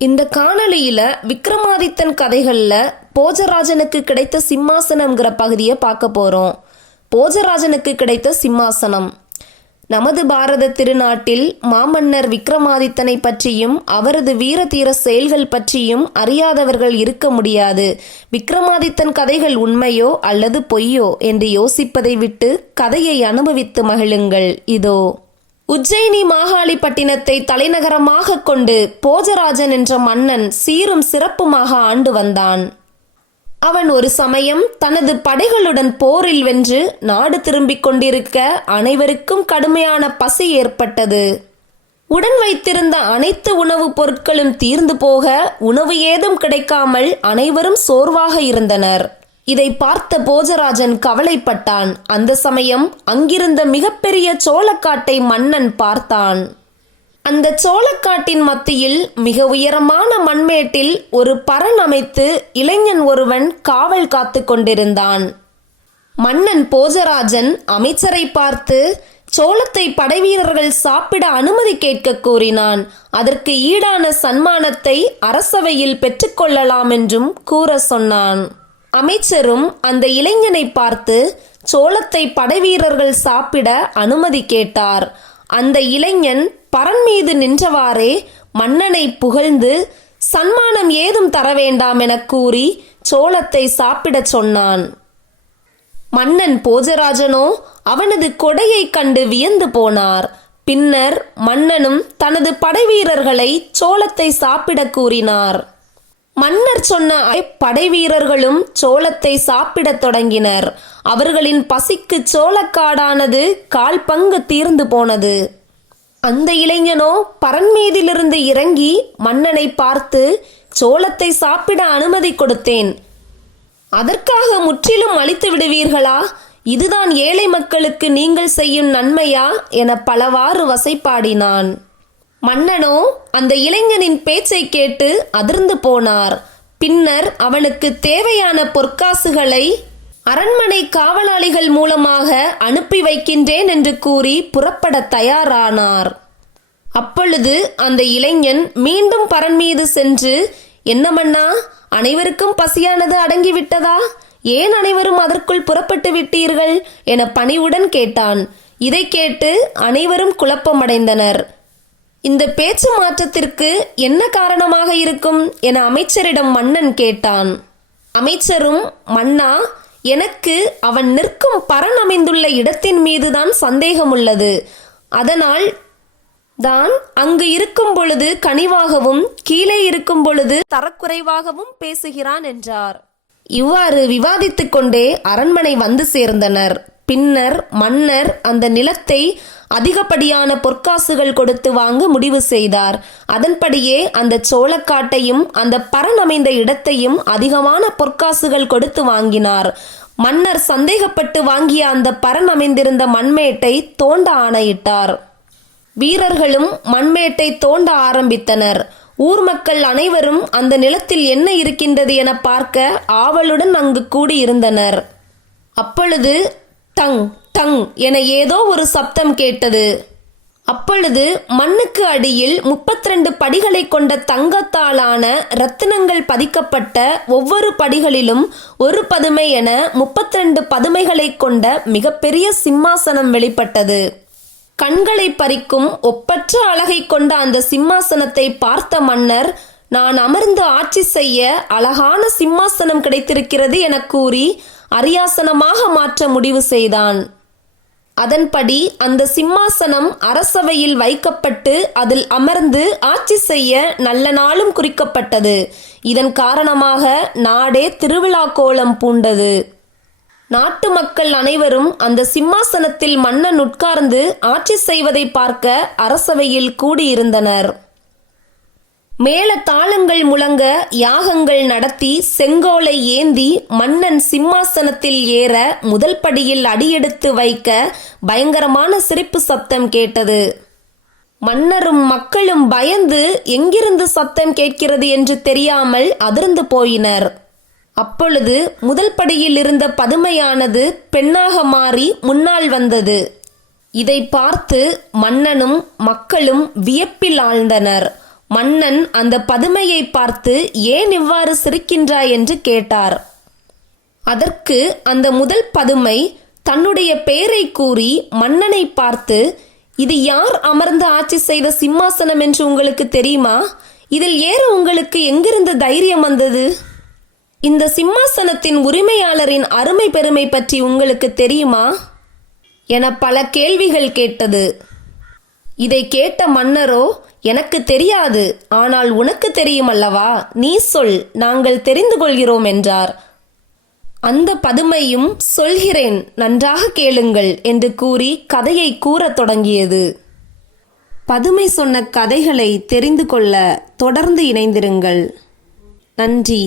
இந்த காணொளியில விக்ரமாதித்தன் கதைகள்ல போஜராஜனுக்கு கிடைத்த சிம்மாசனம்ங்கிற பகுதியை பார்க்க போறோம். போஜராஜனுக்கு கிடைத்த சிம்மாசனம். நமது பாரத திருநாட்டில் மாமன்னர் விக்ரமாதித்தனை பற்றியும் அவரது வீரதீர செயல்கள் பற்றியும் அறியாதவர்கள் இருக்க முடியாது. விக்ரமாதித்தன் கதைகள் உண்மையோ அல்லது பொய்யோ என்று யோசிப்பதை விட்டு கதையை அனுபவித்து மகிழுங்கள். இதோ. உஜ்ஜயினி மாகாளிப்பட்டினத்தை தலைநகரமாக கொண்டு போஜராஜன் என்ற மன்னன் சீரும் சிறப்புமாக ஆண்டு வந்தான். அவன் ஒரு சமயம் தனது படைகளுடன் போரில் வென்று நாடு திரும்பிக் கொண்டிருக்க அனைவருக்கும் கடுமையான பசி ஏற்பட்டது. உடன் வைத்திருந்த அனைத்து உணவுப் பொருட்களும் தீர்ந்து போக உணவு ஏதும் கிடைக்காமல் அனைவரும் சோர்வாக இருந்தனர். இதை பார்த்த போஜராஜன் கவலைப்பட்டான். அந்த சமயம் அங்கிருந்த மிகப்பெரிய சோளக்காட்டை மன்னன் பார்த்தான். அந்த சோளக்காட்டின் மத்தியில் மிக உயரமான மண்மேட்டில் ஒரு பரண் அமைத்து இளைஞன் ஒருவன் காவல் காத்து கொண்டிருந்தான். மன்னன் போஜராஜன் அமைச்சரை பார்த்து சோளத்தை படைவீரர்கள் சாப்பிட அனுமதி கேட்க கூறினான். அதற்கு ஈடான சன்மானத்தை அரசவையில் பெற்றுக்கொள்ளலாம் என்றும் கூற சொன்னான். அமைச்சரும் அந்த இளைஞனை பார்த்து சோளத்தை படைவீரர்கள் சாப்பிட அனுமதி கேட்டார். அந்த இளைஞன் பரண் மீது நின்றவாறே மன்னனை புகழ்ந்து சன்மானம் ஏதும் தர வேண்டாம் என கூறி சோளத்தை சாப்பிடச் சொன்னான். மன்னன் போஜராஜனோ அவனது கொடையை கண்டு வியந்து போனார். பின்னர் மன்னனும் தனது படைவீரர்களை சோளத்தை சாப்பிட கூறினார். மன்னர் சொன்ன படைவீரர்களும் சோளத்தை சாப்பிடத் தொடங்கினர். அவர்களின் பசிக்கு சோளக்காடானது 1/4 பங்கு தீர்ந்து போனது. அந்த இளைஞனோ பரண் மீதிலிருந்து இறங்கி மன்னனை பார்த்து சோளத்தை சாப்பிட அனுமதி கொடுத்தேன், அதற்காக முற்றிலும் அழித்து விடுவீர்களா? இதுதான் ஏழை மக்களுக்கு நீங்கள் செய்யும் நன்மையா என பலவாறு வசைபாடினான். மன்னனோ அந்த இளைஞனின் பேச்சை கேட்டு அதிர்ந்து போனார். பின்னர் அவனுக்கு தேவையான பொற்காசுகளை அரண்மனை காவலாளிகள் மூலமாக அனுப்பி வைக்கின்றேன் என்று கூறி புறப்பட தயாரானார். அப்பொழுது அந்த இளைஞன் மீண்டும் பரண் மீது சென்று, என்ன மன்னா, அனைவருக்கும் பசியானது அடங்கிவிட்டதா? ஏன் அனைவரும் அதற்குள் புறப்பட்டு விட்டீர்கள் என பணிவுடன் கேட்டான். இதை கேட்டு அனைவரும் குழப்பமடைந்தனர். இந்த பேச்சு மாற்றத்திற்கு என்ன காரணமாக இருக்கும் என அமைச்சரிடம் மன்னன் கேட்டான். அமைச்சரும், மன்னா, எனக்கு அவன் நிற்கும் பரண் அமைந்துள்ள இடத்தின் மீதுதான் சந்தேகம் உள்ளது. அதனால் தான் அங்கு இருக்கும் பொழுது கனிவாகவும் கீழே இருக்கும் பொழுது தரக்குறைவாகவும் பேசுகிறான் என்றார். இவ்வாறு விவாதித்துக் கொண்டே அரண்மனை வந்து சேர்ந்தனர். பின்னர் மன்னர் அந்த நிலத்தை அதிகப்படியான பொற்காசுகள் கொடுத்து வாங்க முடிவு செய்தார். அதன்படியே அந்த சோளக்காட்டையும் அந்த பரண் அமைந்த இடத்தையும் அதிகமான பொற்காசுகள் கொடுத்து வாங்கினார். மன்னர் சந்தேகப்பட்டு வாங்கிய அந்த பரண் அமைந்திருந்த மண்மேட்டை தோண்ட ஆணையிட்டார். வீரர்களும் மண்மேட்டை தோண்ட ஆரம்பித்தனர். ஊர் மக்கள் அனைவரும் அந்த நிலத்தில் என்ன இருக்கின்றது என பார்க்க ஆவலுடன் அங்கு கூடியிருந்தனர். அப்பொழுது டங் டங் என ஏதோ ஒரு சப்தம் கேட்டது. அப்பொழுது மண்ணுக்கு அடியில் 32 படிகளை கொண்ட தங்கத்தாலான இரத்தினங்கள் பதிக்கப்பட்ட ஒவ்வொரு படிகளிலும் ஒரு பதுமை என 32 பதுமைகளை கொண்ட மிகப்பெரிய சிம்மாசனம் வெளிப்பட்டது. கண்களை பறிக்கும் ஒப்பற்ற அழகை கொண்ட அந்த சிம்மாசனத்தை பார்த்த மன்னர், நான் அமர்ந்து ஆட்சி செய்ய அழகான சிம்மாசனம் கிடைத்திருக்கிறது என கூறி அரியாசனமாக மாற்ற முடிவு செய்தான். அதன்படி அந்த சிம்மாசனம் அரசவையில் வைக்கப்பட்டு அதில் அமர்ந்து ஆட்சி செய்ய நல்ல நாளும் குறிக்கப்பட்டது. இதன் காரணமாக நாடே திருவிழா கோலம் பூண்டது. நாட்டு மக்கள் அனைவரும் அந்த சிம்மாசனத்தில் மன்னன் உட்கார்ந்து ஆட்சி செய்வதை பார்க்க அரசவையில் கூடியிருந்தனர். மேல தாளங்கள் முழங்க யாகங்கள் நடத்தி செங்கோலை ஏந்தி மன்னன் சிம்மாசனத்தில் ஏற முதல் படியில் அடியெடுத்து வைக்க பயங்கரமான சிரிப்பு சத்தம் கேட்டது. மன்னரும் மக்களும் பயந்து எங்கிருந்து சத்தம் கேட்கிறது என்று தெரியாமல் அதிர்ந்து போயினர். அப்பொழுது முதல் படியில் இருந்த பதுமையானது பெண்ணாக மாறி முன்னால் வந்தது. இதை பார்த்து மன்னனும் மக்களும் வியப்பில் ஆழ்ந்தனர். மன்னன் அந்த பதுமையை பார்த்து ஏன் இவ்வாறு சிரிக்கின்றாய் என்று கேட்டார். அதற்கு அந்த முதல் பதுமை தன்னுடைய பெயரை கூறி மன்னனை பார்த்து, இது யார் அமர்ந்து ஆட்சி செய்த சிம்மாசனம் என்று உங்களுக்கு தெரியுமா? இதில் ஏற உங்களுக்கு எங்கிருந்து தைரியம் வந்தது? இந்த சிம்மாசனத்தின் உரிமையாளரின் அருமை பெருமை பற்றி உங்களுக்கு தெரியுமா என பல கேள்விகள் கேட்டது. இதை கேட்ட மன்னரோ, எனக்கு தெரியாது, ஆனால் உனக்கு தெரியுமல்லவா, நீ சொல், நாங்கள் தெரிந்து கொள்கிறோம் என்றார். அந்த பதுமையும் சொல்கிறேன், நன்றாக கேளுங்கள் என்று கூறி கதையை கூறத் தொடங்கியது. பதுமை சொன்ன கதைகளை தெரிந்து கொள்ள தொடர்ந்து இணைந்திருங்கள். நன்றி.